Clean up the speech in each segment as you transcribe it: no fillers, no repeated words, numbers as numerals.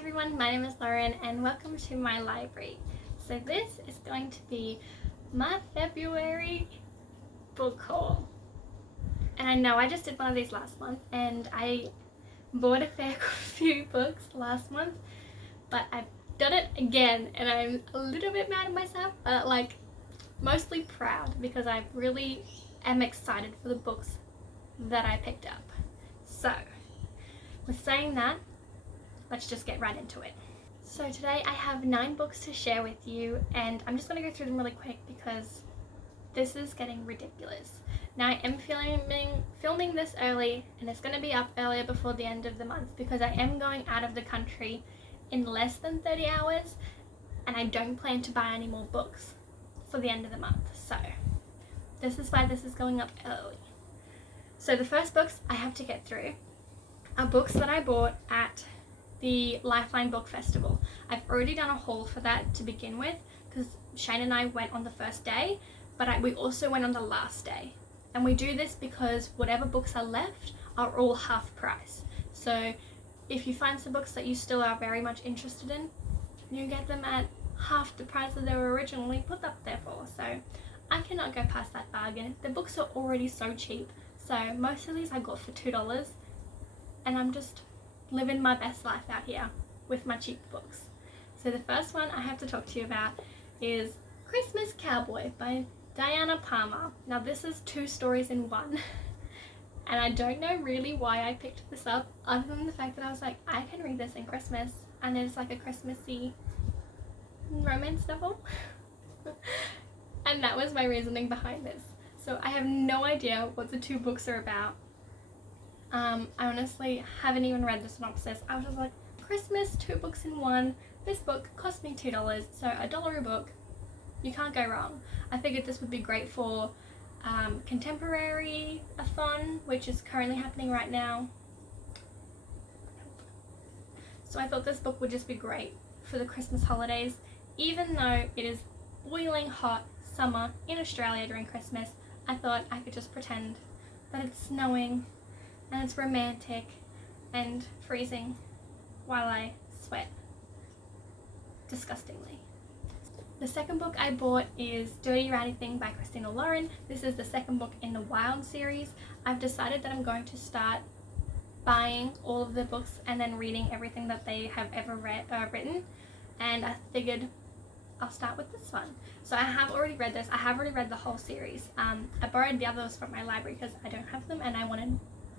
everyone, my name is Lauren and welcome to my library. So this is going to be my February book haul. And I know I just did one of these last month and I bought a fair few books last month, but I've done it again and I'm a little bit mad at myself, but like mostly proud because I really am excited for the books that I picked up. So with saying that, let's just get right into it. So today I have 9 books to share with you and I'm just going to go through them really quick because this is getting ridiculous. Now I am filming this early and it's going to be up earlier before the end of the month because I am going out of the country in less than 30 hours and I don't plan to buy any more books for the end of the month. So this is why this is going up early. So the first books I have to get through are books that I bought at the Lifeline Book Festival. I've already done a haul for that to begin with because Shane and I went on the first day, but we also went on the last day. And we do this because whatever books are left are all half price. So if you find some books that you still are very much interested in, you get them at half the price that they were originally put up there for. So I cannot go past that bargain. The books are already so cheap. So most of these I got for $2 and I'm just living my best life out here with my cheap books. So the first one I have to talk to you about is Christmas Cowboy by Diana Palmer. Now this is 2 stories in one and I don't know really why I picked this up other than the fact that I was like, I can read this in Christmas and it's like a Christmassy romance novel. And that was my reasoning behind this. So I have no idea what the 2 books are about. I honestly haven't even read the synopsis. I was just like, Christmas, 2 books in one. This book cost me $2, so $1 a book. You can't go wrong. I figured this would be great for Contemporary-a-thon, which is currently happening right now. So I thought this book would just be great for the Christmas holidays. Even though it is boiling hot summer in Australia during Christmas, I thought I could just pretend that it's snowing and it's romantic and freezing while I sweat disgustingly. The second book I bought is Dirty Writing Thing by Christina Lauren. This is the second book in the Wild series. I've decided that I'm going to start buying all of the books and then reading everything that they have ever written, and I figured I'll start with this one. So I have already read this. I have already read the whole series. I borrowed the others from my library because I don't have them and I wanted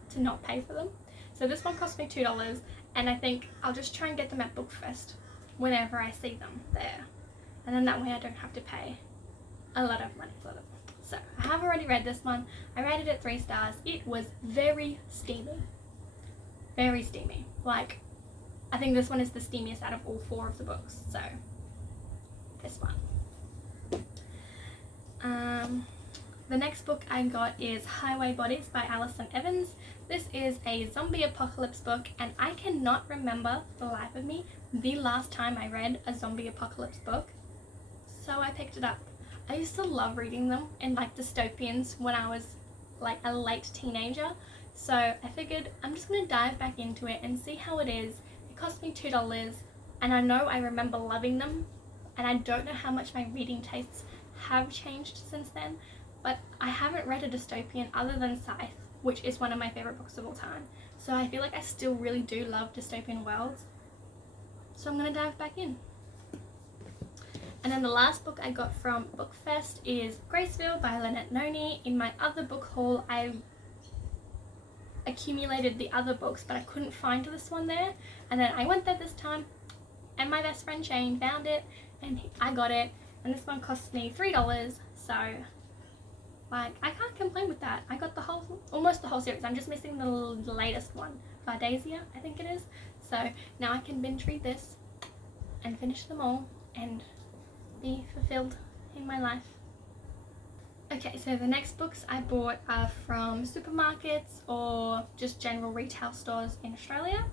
to not pay for them. So this one cost me $2 and I think I'll just try and get them at Bookfest whenever I see them there. And then that way I don't have to pay a lot of money for them. So I have already read this one. I rated it 3 stars. It was very steamy. Very steamy. Like, I think this one is the steamiest out of all 4 of the books. So this one. The next book I got is Highway Bodies by Alison Evans. This is a zombie apocalypse book and I cannot remember for the life of me the last time I read a zombie apocalypse book. So I picked it up. I used to love reading them in like dystopians when I was like a late teenager. So I figured I'm just going to dive back into it and see how it is. It cost me $2 and I know I remember loving them and I don't know how much my reading tastes have changed since then. But I haven't read a dystopian other than Scythe, which is one of my favourite books of all time. So I feel like I still really do love dystopian worlds. So I'm going to dive back in. And then the last book I got from Bookfest is Graceville by Lynette Noni. In my other book haul, I accumulated the other books, but I couldn't find this one there. And then I went there this time, and my best friend Shane found it, and I got it. And this one cost me $3, so like, I can't complain with that. I got almost the whole series. I'm just missing the latest one, Vardasia, I think it is. So now I can binge read this and finish them all and be fulfilled in my life. Okay, so the next books I bought are from supermarkets or just general retail stores in Australia.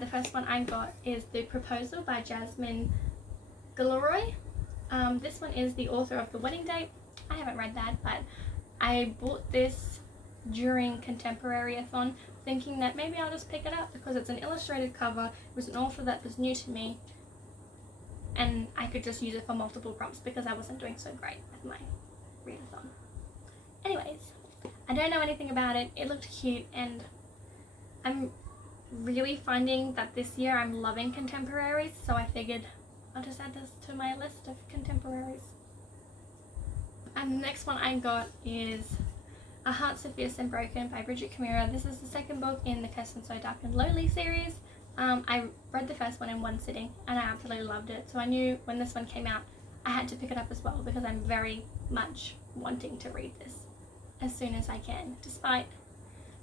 The first one I got is The Proposal by Jasmine Guillory. This one is the author of The Wedding Date. I haven't read that, but I bought this during Contemporary-a-thon thinking that maybe I'll just pick it up because it's an illustrated cover, it was an author that was new to me, and I could just use it for multiple prompts because I wasn't doing so great with my readathon. Anyways, I don't know anything about it. It looked cute, and I'm really finding that this year I'm loving contemporaries, so I figured I'll just add this to my list of contemporaries. And the next one I got is A Heart So Fierce and Broken by Bridget Kamira. This is the second book in the Kirsten So Dark and Lonely series. I read the first one in one sitting and I absolutely loved it, so I knew when this one came out I had to pick it up as well because I'm very much wanting to read this as soon as I can, despite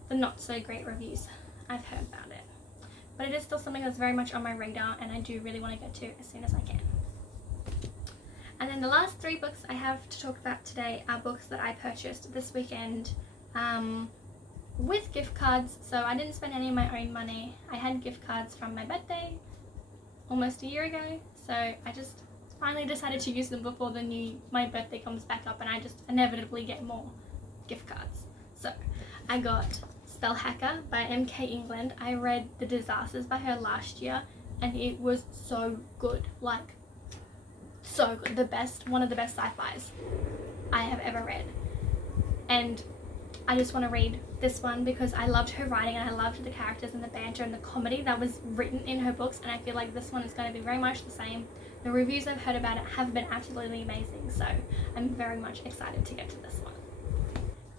the not so great reviews I've heard about it. But it is still something that's very much on my radar and I do really want to get to as soon as I can. And then the last 3 books I have to talk about today are books that I purchased this weekend with gift cards. So I didn't spend any of my own money. I had gift cards from my birthday almost a year ago, so I just finally decided to use them before my birthday comes back up and I just inevitably get more gift cards. So I got Spell Hacker by M.K. England. I read The Disasters by her last year and it was so good, like so good. One of the best sci-fis I have ever read, and I just want to read this one because I loved her writing and I loved the characters and the banter and the comedy that was written in her books, and I feel like this one is going to be very much the same. The reviews I've heard about it have been absolutely amazing, so I'm very much excited to get to this one.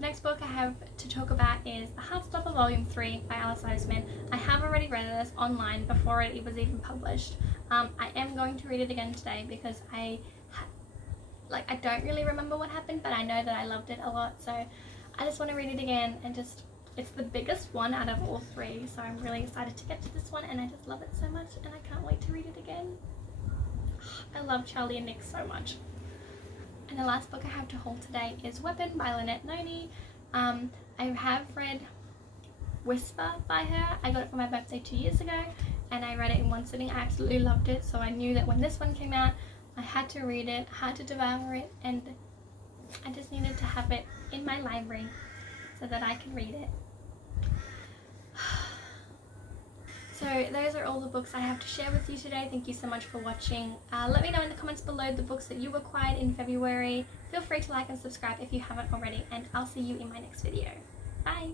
Next book I have to talk about is The Heartstopper Volume 3 by Alice Oseman. I have already read this online before it was even published. I am going to read it again today because I don't really remember what happened, but I know that I loved it a lot, so I just want to read it again, and it's the biggest one out of all 3, so I'm really excited to get to this one, and I just love it so much and I can't wait to read it again. I love Charlie and Nick so much. And the last book I have to haul today is Weapon by Lynette Noni. I have read Whisper by her. I got it for my birthday 2 years ago and I read it in one sitting. I absolutely loved it, so I knew that when this one came out I had to read it, had to devour it, and I just needed to have it in my library so that I can read it. So those are all the books I have to share with you today. Thank you so much for watching. Let me know in the comments below the books that you acquired in February. Feel free to like and subscribe if you haven't already, and I'll see you in my next video. Bye!